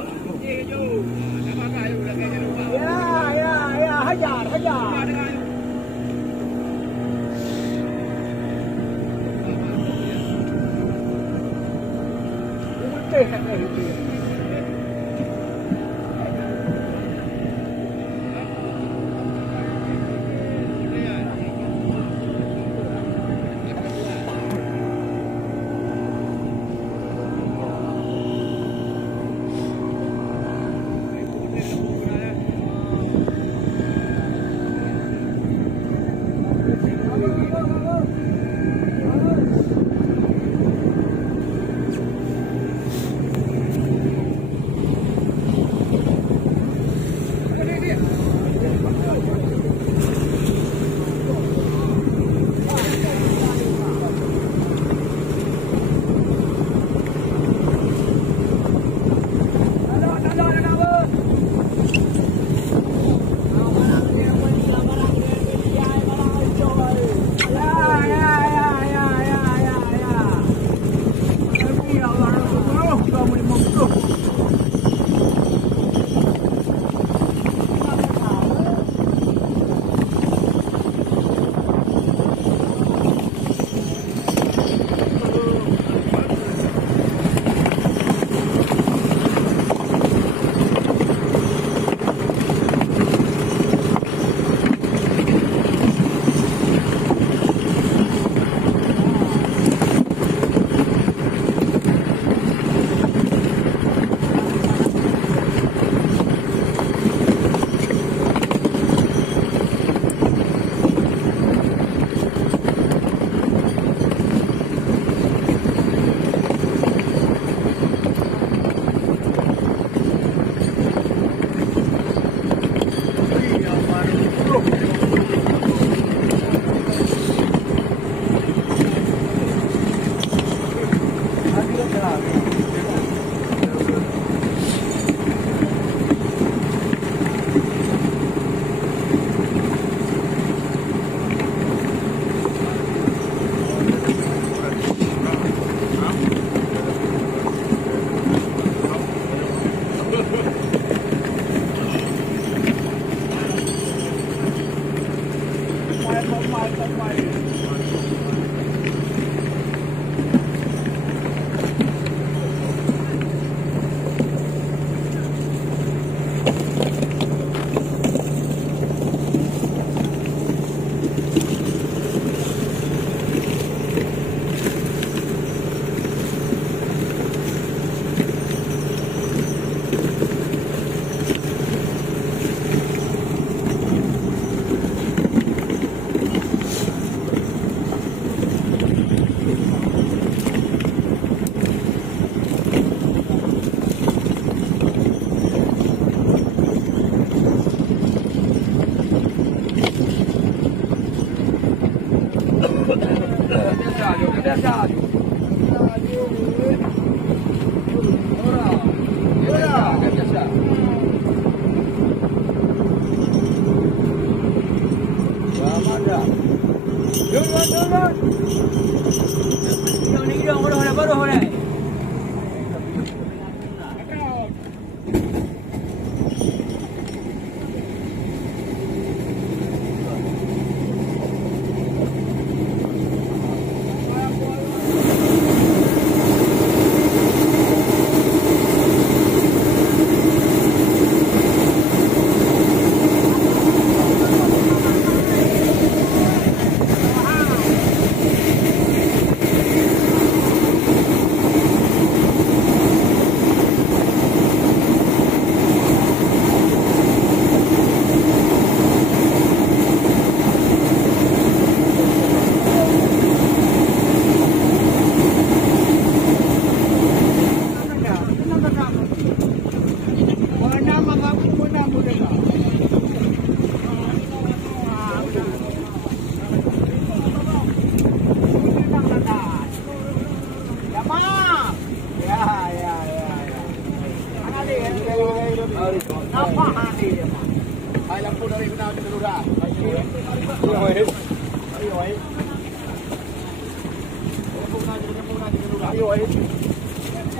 Ya, hajar.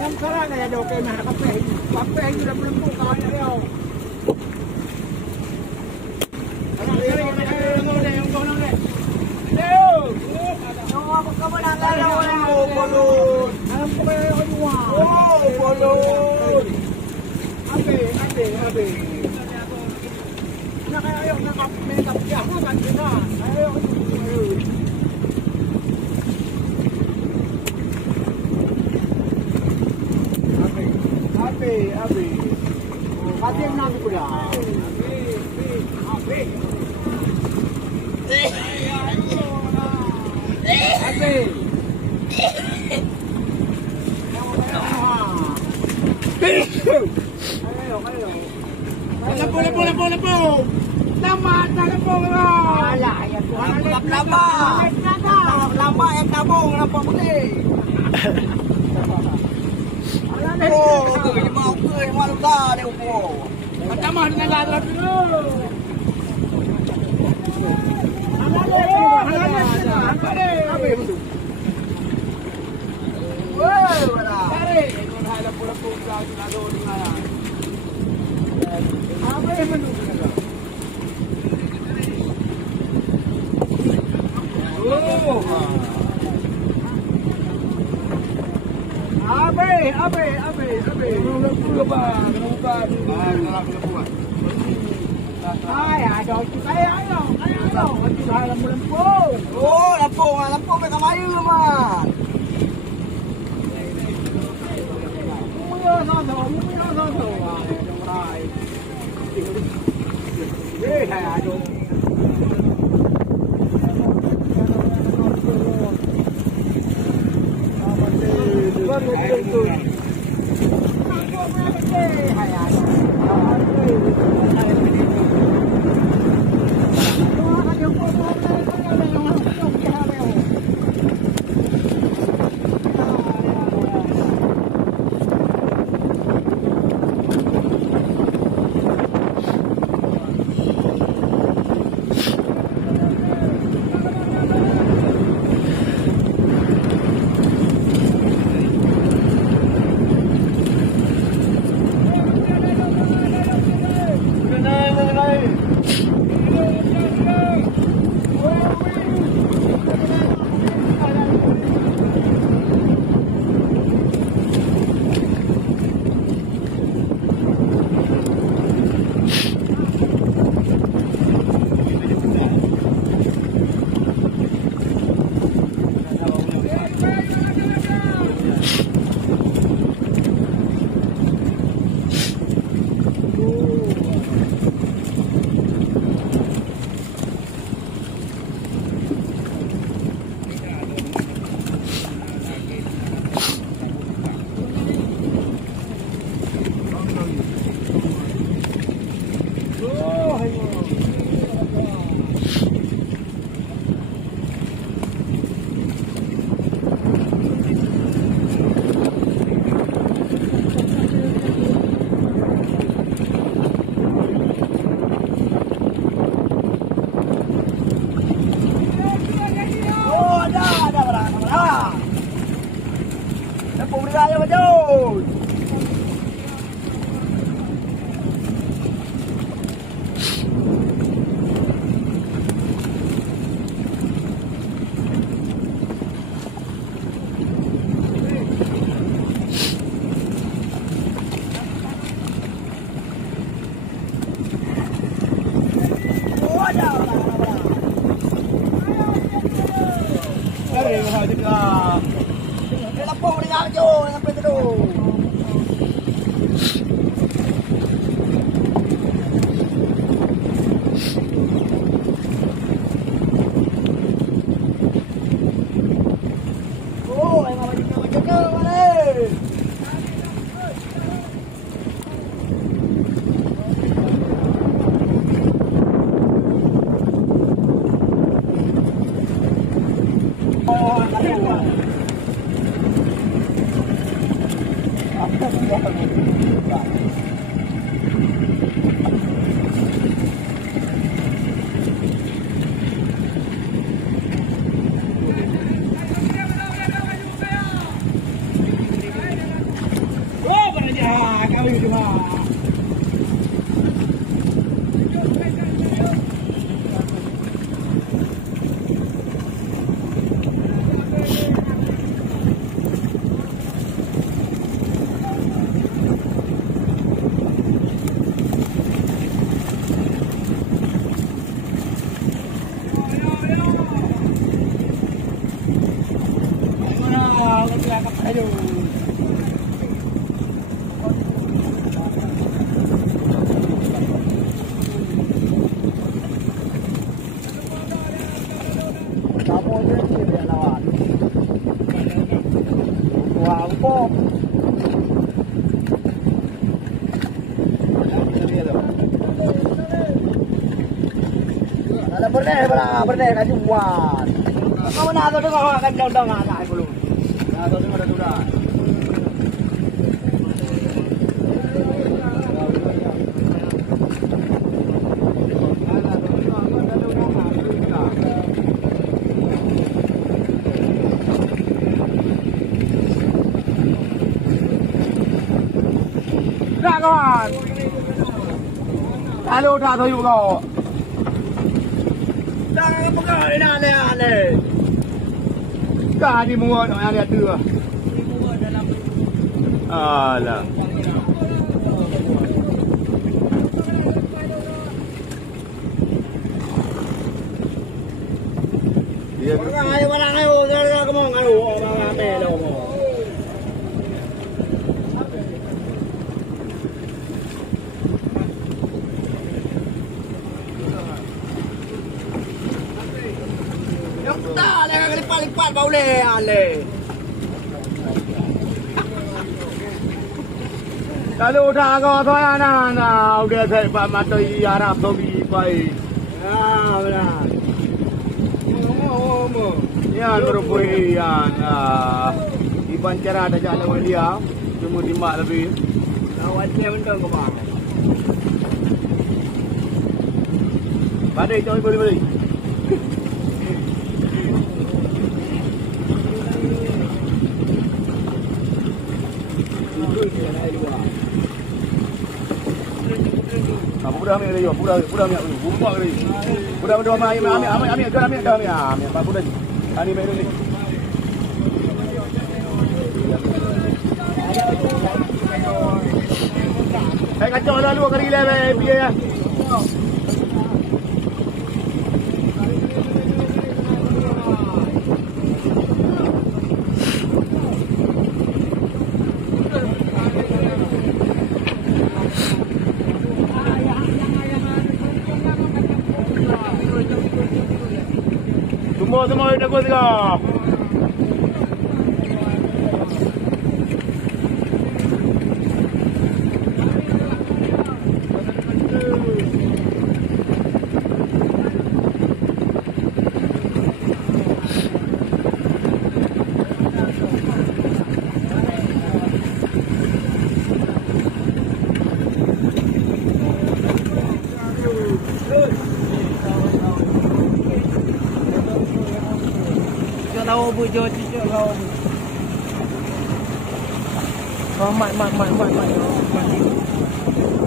Yang sekarang ni ada okey mah kafe. Kafe itu dah belum buka ya. Lepo. Tamat dah lepo lah. Alah, ya Tuhan. Lama yang tabung nampak boleh. Oh, ke mau dah dia upo. Macam mana dengan lagu dulu? Apa itu? Wah, tarik. Kau dah lepo dah lagu dengan. Apa yang menunggu kita? Oh. Abe. Belum bang. Ay, ada kita ayo. Nanti dah lampung. Oh, lampung mereka mayu mah. Mula sama. Aduh. Ya, kau cuma. Berneh kat Juan. Kau mana tu tengok akan dong-dong anak dulu. Nah, tu tengok dah. Dah kawan. Halo dah tu kau. Jangan pegang aneh-aneh. Dah di muat yang ada tu. Di muat dalam. Alah. Dia barang ayo, jangan kemong ayo, orang ame dah kemong. Lipat bau le ale. Kalau dah kau tu anak, udah saya pak matoi Arab tobi pai. Ah benar. Ya terpui yang di Bancara ada jalan dia, cuma di mak lebih. Awak dia mentang kau bang. Badai jauh boleh. Budak ambil lagi, budak ambil dulu, budak lagi. Budak ambil Pak budak. Ani baik lagi. Kacau lalu kali le biaya. Semua dah gua tengok. Tahu bujo cucuk kau. Oh mat. Saya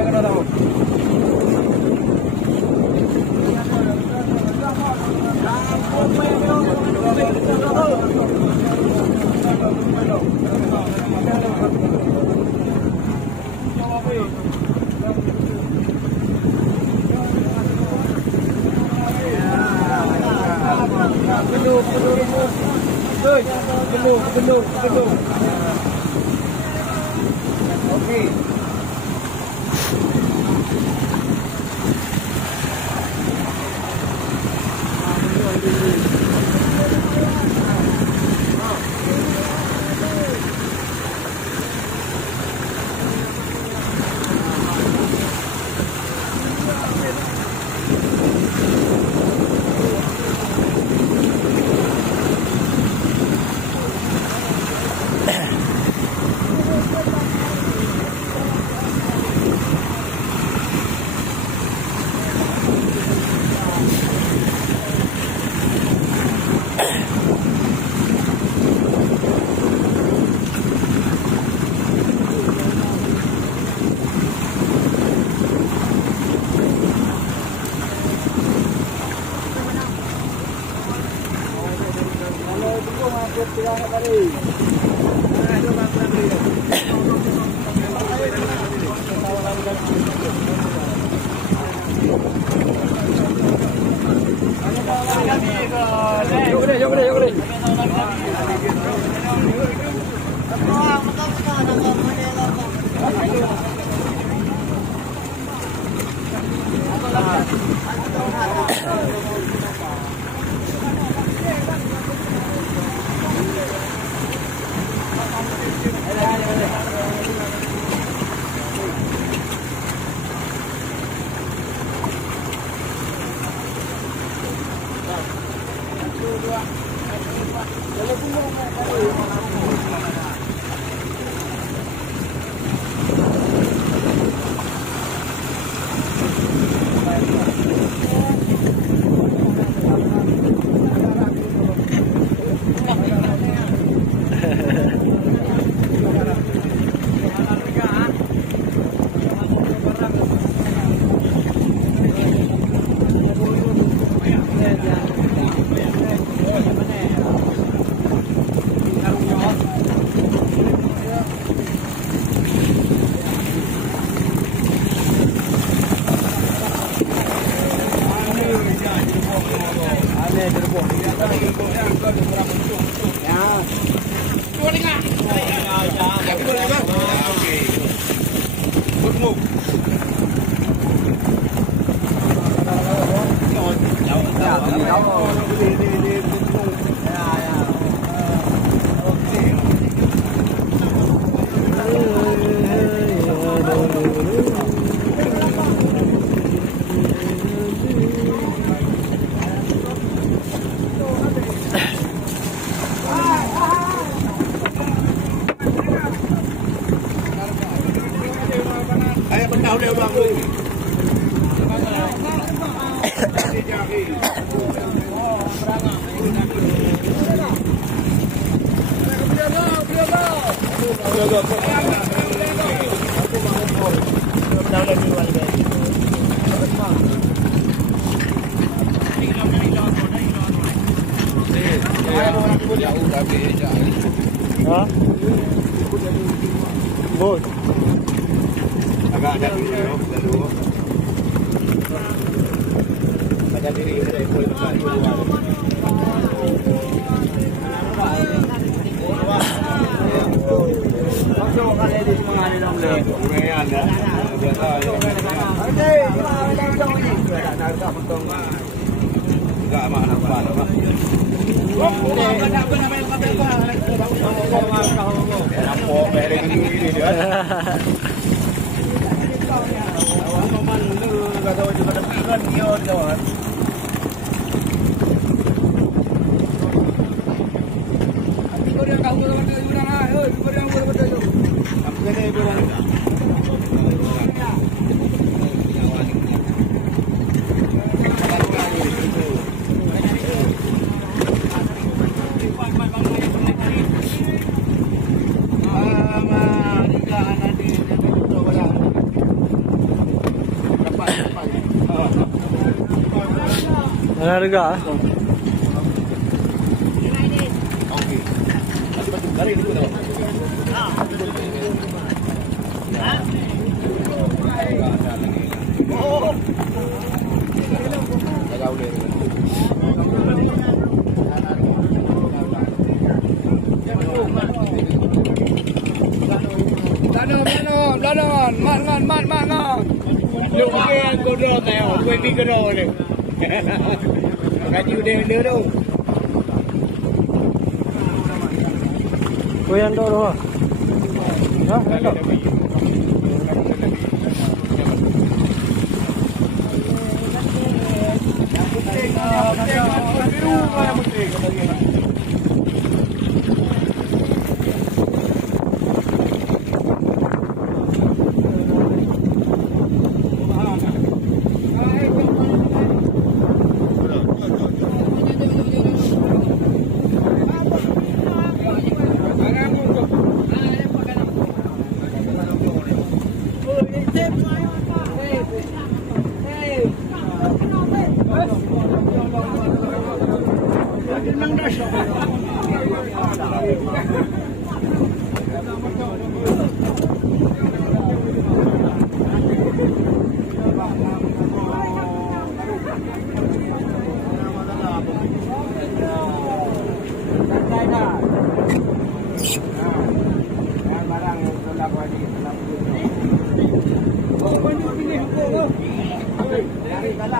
kena tahu. Gendung. Okey. Agak ada dulu. Ada diri dari kulit. Harga. Man. Lúc kia cô đô tèo, quên đi cái đồ này. Cái chịu đêm nữa đâu. Quên ăn đâu rồi? Hả? Ăn đâu? Dari kalah.